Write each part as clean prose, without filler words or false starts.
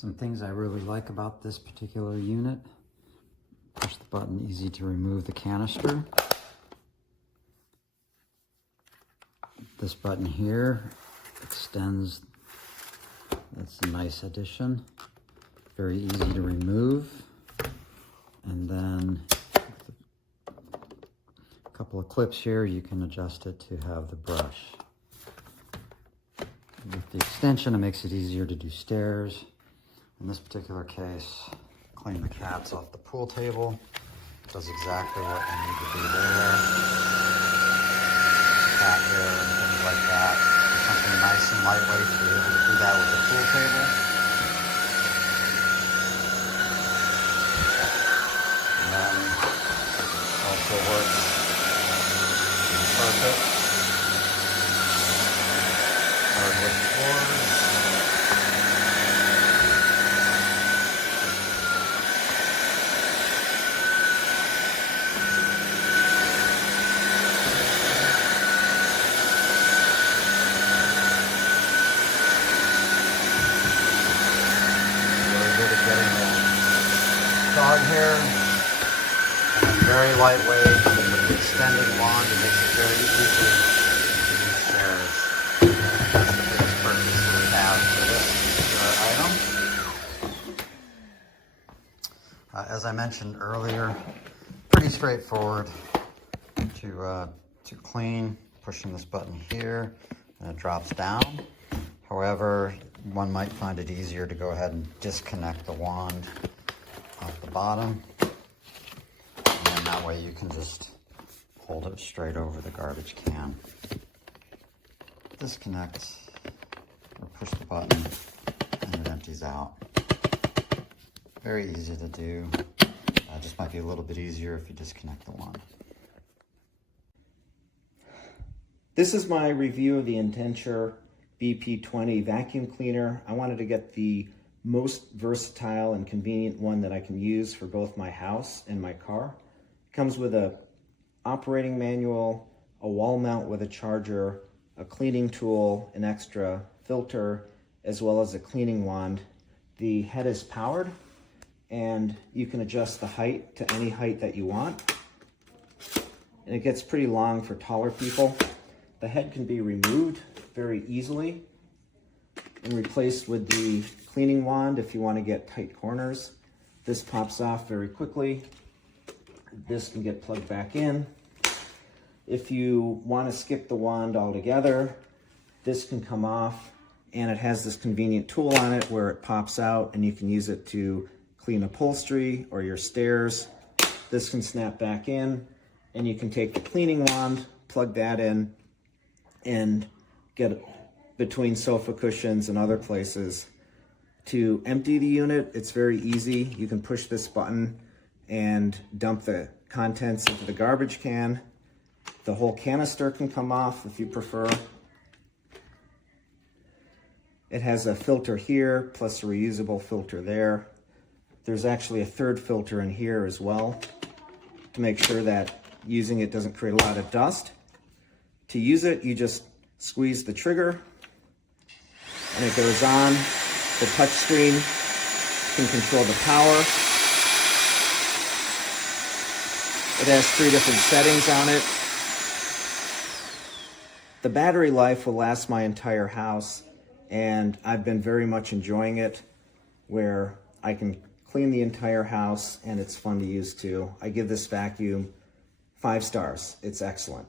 Some things I really like about this particular unit. Push the button, easy to remove the canister. This button here extends. That's a nice addition. Very easy to remove. And then a couple of clips here, you can adjust it to have the brush. With the extension, it makes it easier to do stairs. In this particular case, clean the cats off the pool table. Does exactly what you need to do there. Cat hair and things like that. Do something nice and lightweight to be able to do that with the pool table. And then also works in carpet. Hardwood floors. Dog hair, and very lightweight with the extending wand. It makes it very easy to use stairs. That's the biggest purchase we have for this particular item. As I mentioned earlier, pretty straightforward to clean. Pushing this button here, and it drops down. However, one might find it easier to go ahead and disconnect the wand off the bottom, and then that way you can just hold it straight over the garbage can. Disconnect or push the button and it empties out. Very easy to do. Just might be a little bit easier if you disconnect the wand. This is my review of the INTETURE BP20 vacuum cleaner. I wanted to get the most versatile and convenient one that I can use for both my house and my car. It comes with a operating manual, a wall mount with a charger, a cleaning tool, an extra filter, as well as a cleaning wand. The head is powered, and you can adjust the height to any height that you want. And it gets pretty long for taller people. The head can be removed very easily and replaced with the cleaning wand if you want to get tight corners. This pops off very quickly. This can get plugged back in. If you want to skip the wand altogether, this can come off, and it has this convenient tool on it where it pops out and you can use it to clean upholstery or your stairs. This can snap back in, and you can take the cleaning wand, plug that in, and get between sofa cushions and other places. To empty the unit, it's very easy. You can push this button and dump the contents into the garbage can. The whole canister can come off if you prefer. It has a filter here, plus a reusable filter there. There's actually a third filter in here as well to make sure that using it doesn't create a lot of dust. To use it, you just squeeze the trigger and it goes on. The touch screen can control the power. It has 3 different settings on it. The battery life will last my entire house, and I've been very much enjoying it, where I can clean the entire house and it's fun to use too. I give this vacuum 5 stars. It's excellent.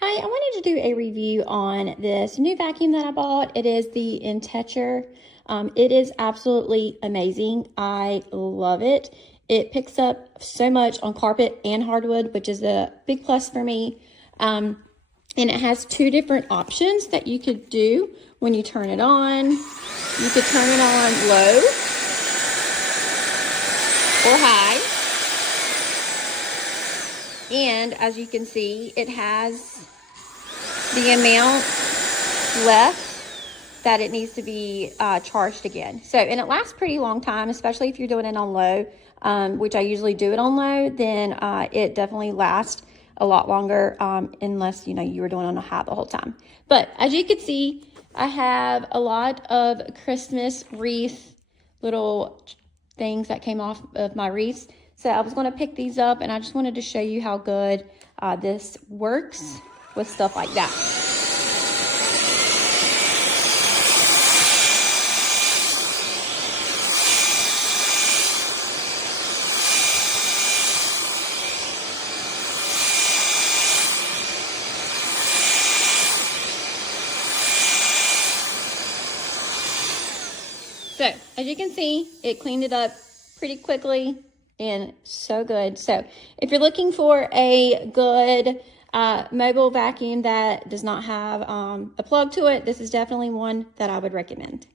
Hi, I wanted to do a review on this new vacuum that I bought. It is the INTETURE. It is absolutely amazing. I love it. It picks up so much on carpet and hardwood, which is a big plus for me. And it has 2 different options that you could do when you turn it on. You could turn it on low or high. And as you can see, it has the amount left that it needs to be charged again. So, and it lasts pretty long time, especially if you're doing it on low, which I usually do it on low, then it definitely lasts a lot longer, unless, you know, you were doing it on a high the whole time. But as you can see, I have a lot of Christmas wreath little things that came off of my wreaths. So I was going to pick these up, and I just wanted to show you how good this works with stuff like that. So, as you can see, it cleaned it up pretty quickly and so good. So, if you're looking for a good mobile vacuum that does not have a plug to it, this is definitely one that I would recommend.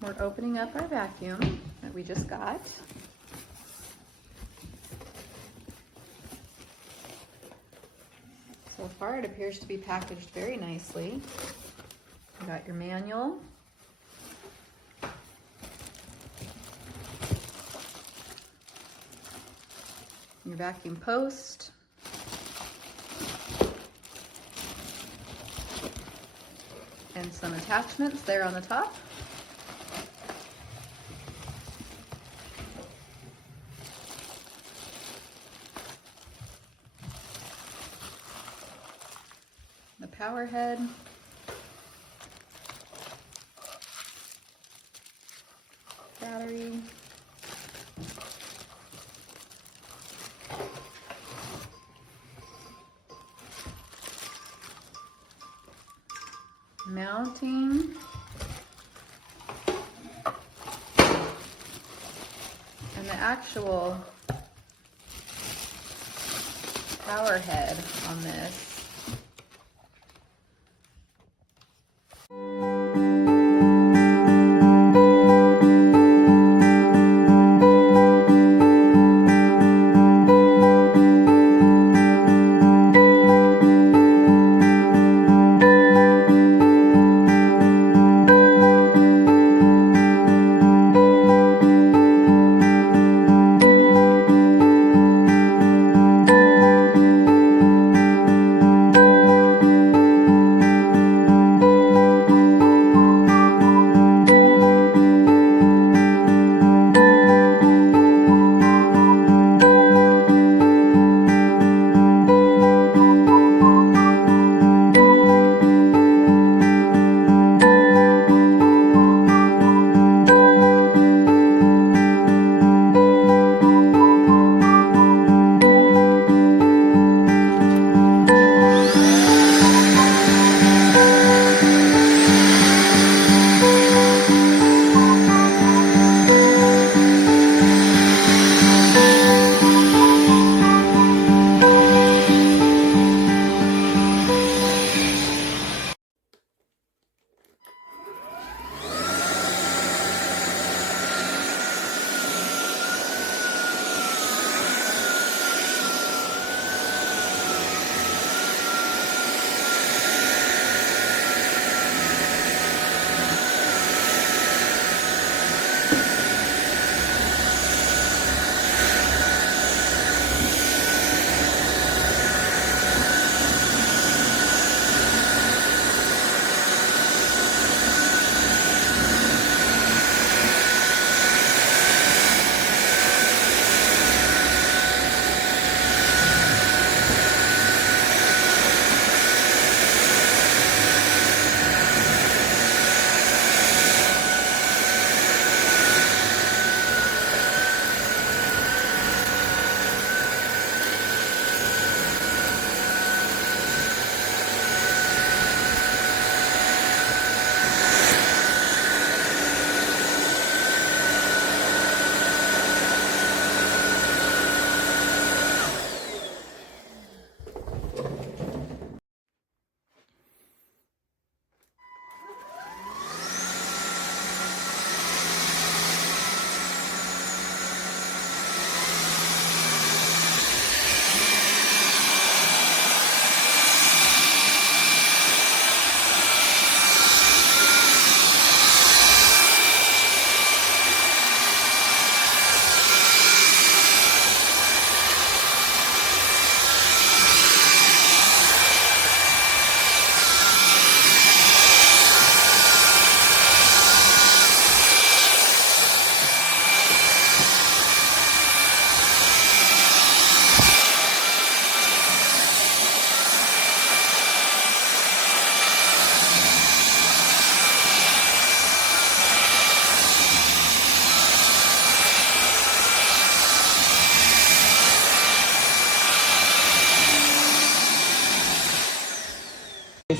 We're opening up our vacuum that we just got. So far it appears to be packaged very nicely. You got your manual. Your vacuum post. And some attachments there on the top. The power head. Battery. Mounting. And the actual power head on this.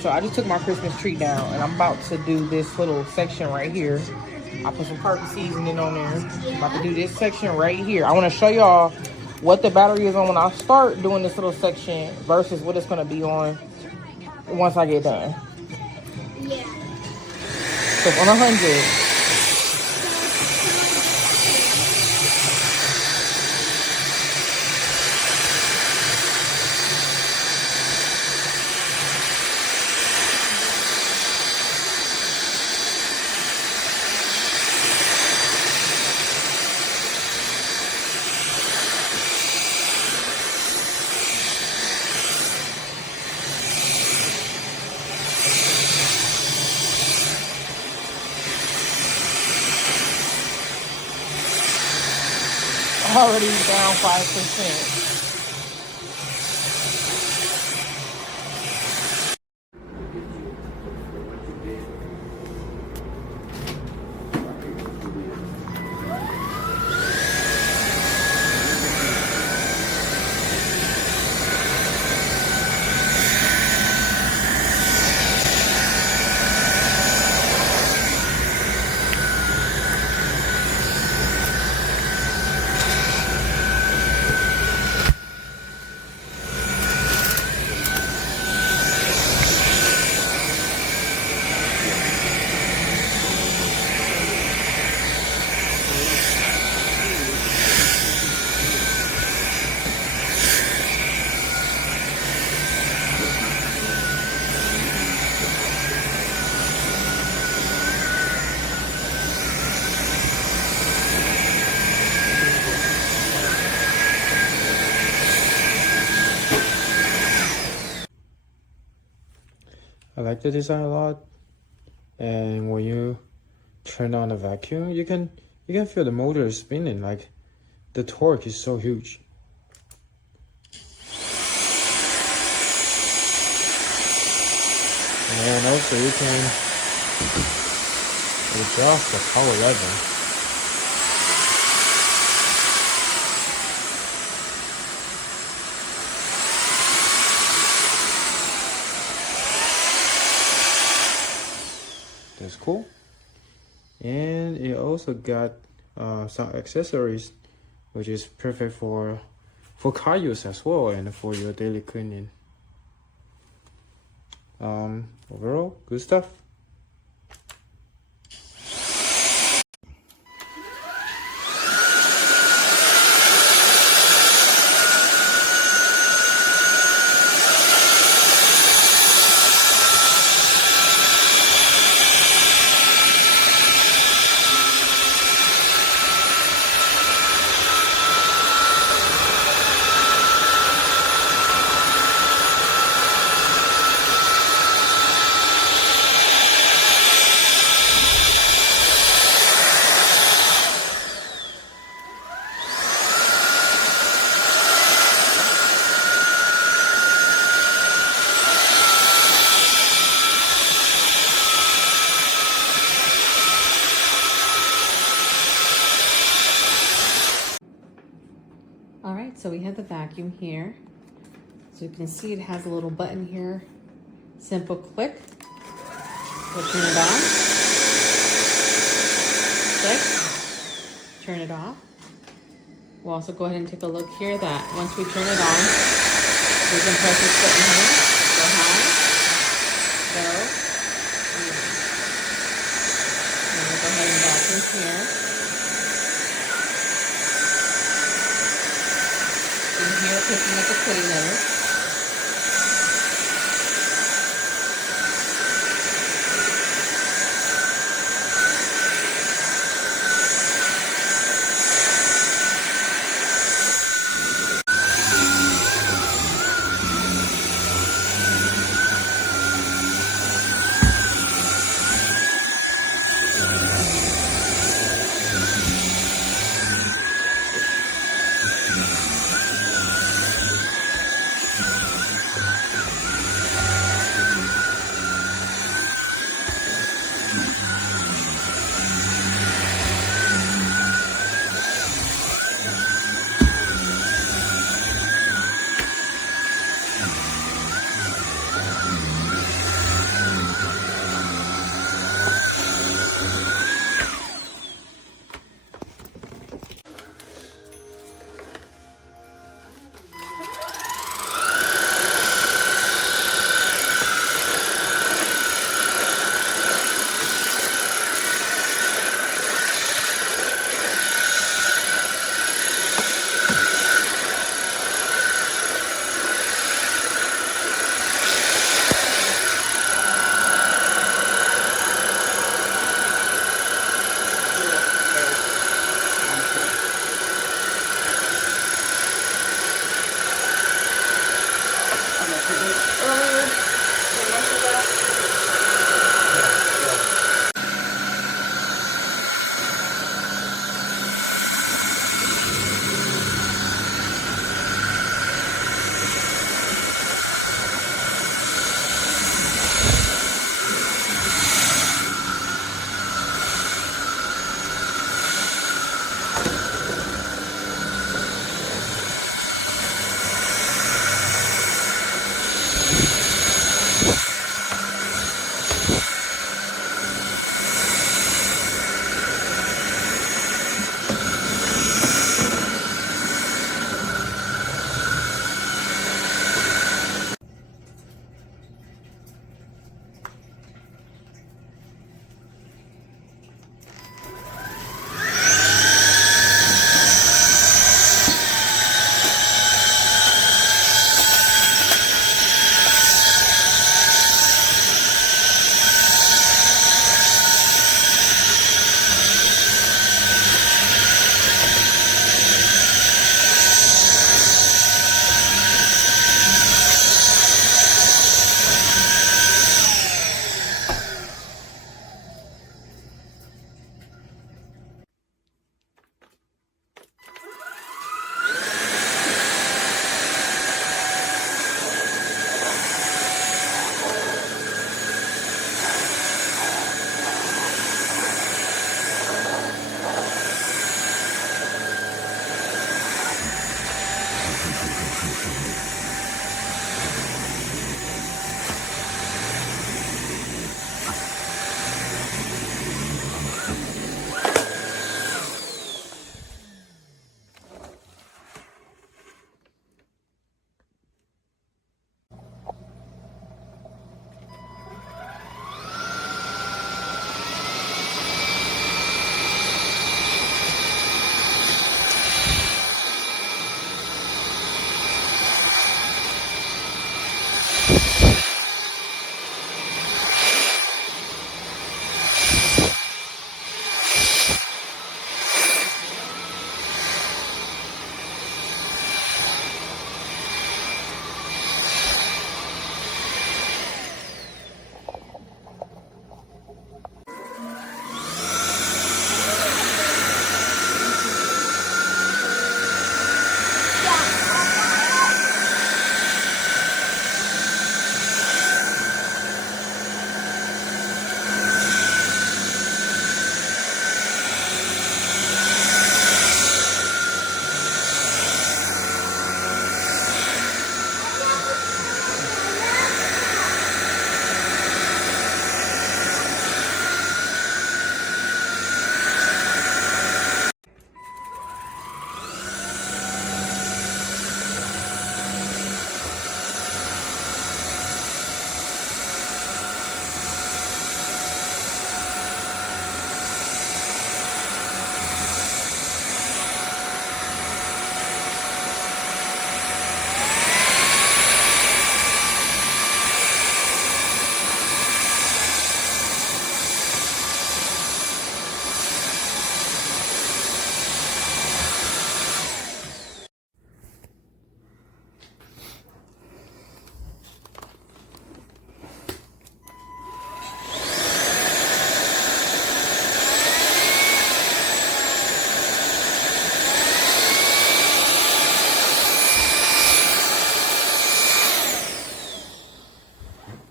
so I just took my Christmas tree down, and I'm about to do this little section right here. I put some purple seasoning on there. I'm about to do this section right here. I want to show y'all what the battery is on when I start doing this little section versus what it's going to be on once I get done. Yeah. So on 100. Already down 5%. I like the design a lot, and when you turn on the vacuum, you can feel the motor spinning. Like the torque is so huge. And also you can adjust the power level. That's cool. And it also got some accessories, which is perfect for car use as well and for your daily cleaning. Overall, good stuff. All right, so we have the vacuum here. So you can see it has a little button here. Simple click. We'll turn it on. Click. Turn it off. We'll also go ahead and take a look here that once we turn it on, we can press this button here. Go high. Go. And we'll go ahead and vacuum here. In here, picking up the kitty litter.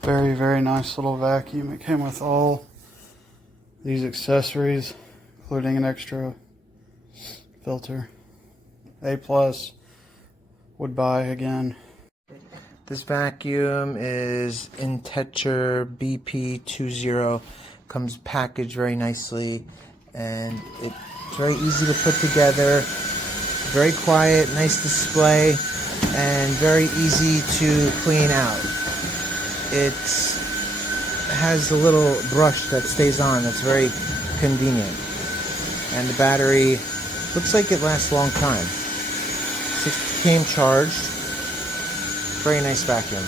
Very, very nice little vacuum. It came with all these accessories, including an extra filter. A+, would buy again. This vacuum is INTETURE BP20. Comes packaged very nicely, and it's very easy to put together. Very quiet, nice display, and very easy to clean out. It has a little brush that stays on. That's very convenient. And the battery looks like it lasts a long time. Came charged. Very nice vacuum.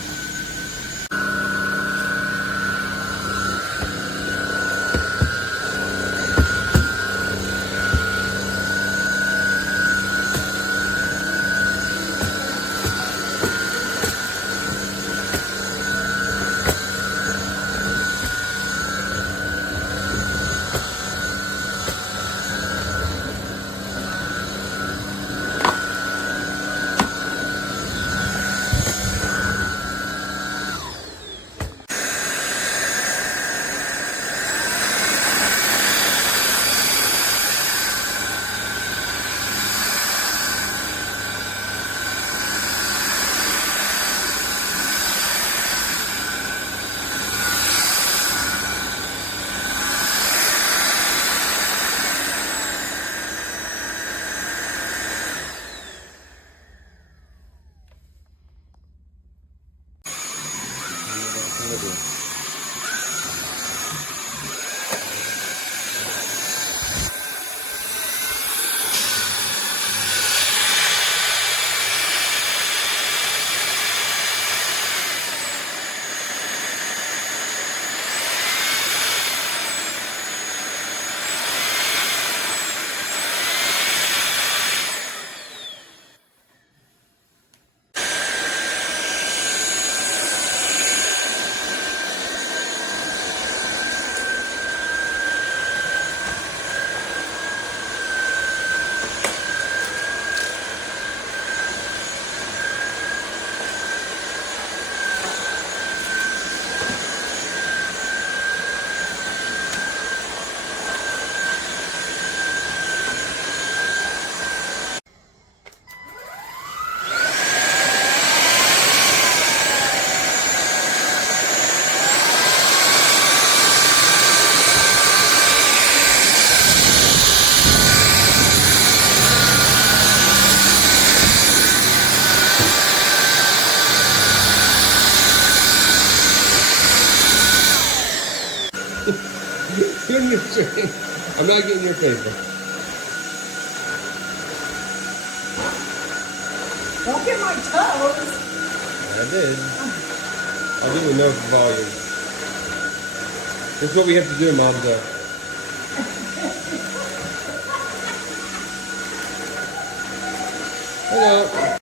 I'm not getting your paper. Don't get my toes. I did. I didn't know for volume. That's what we have to do, Mom. Hello.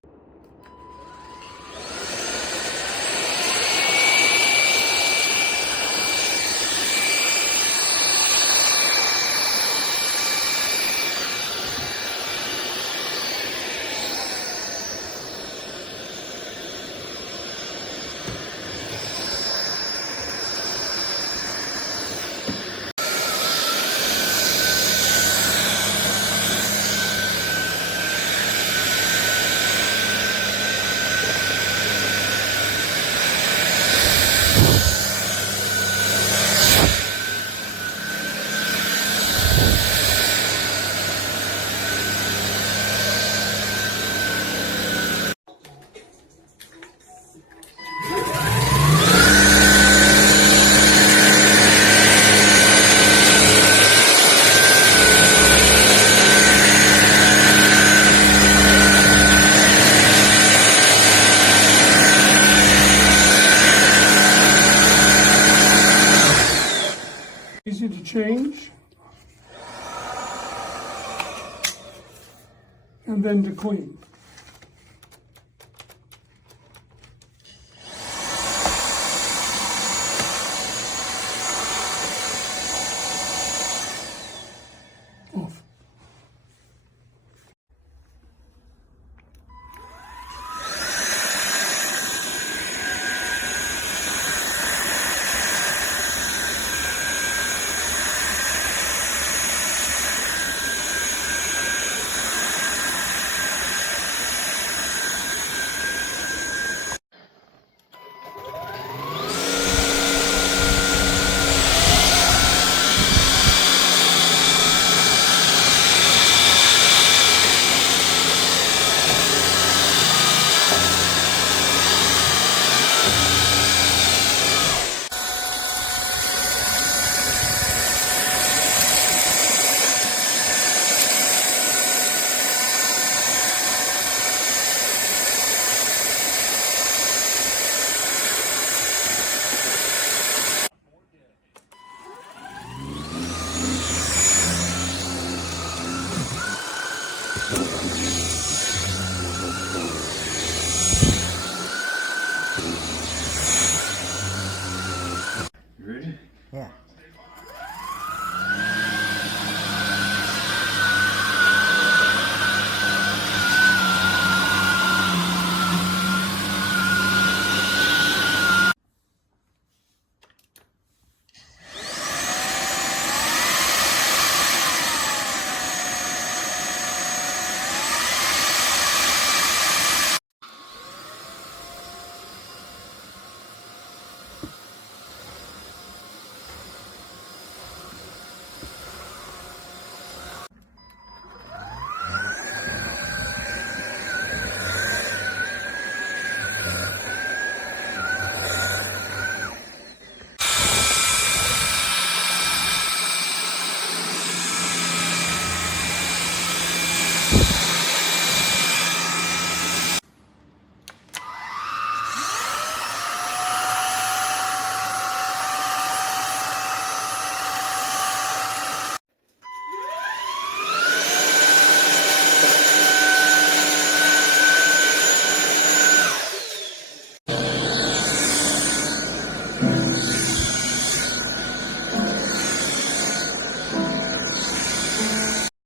Easy to change and then to clean. Off.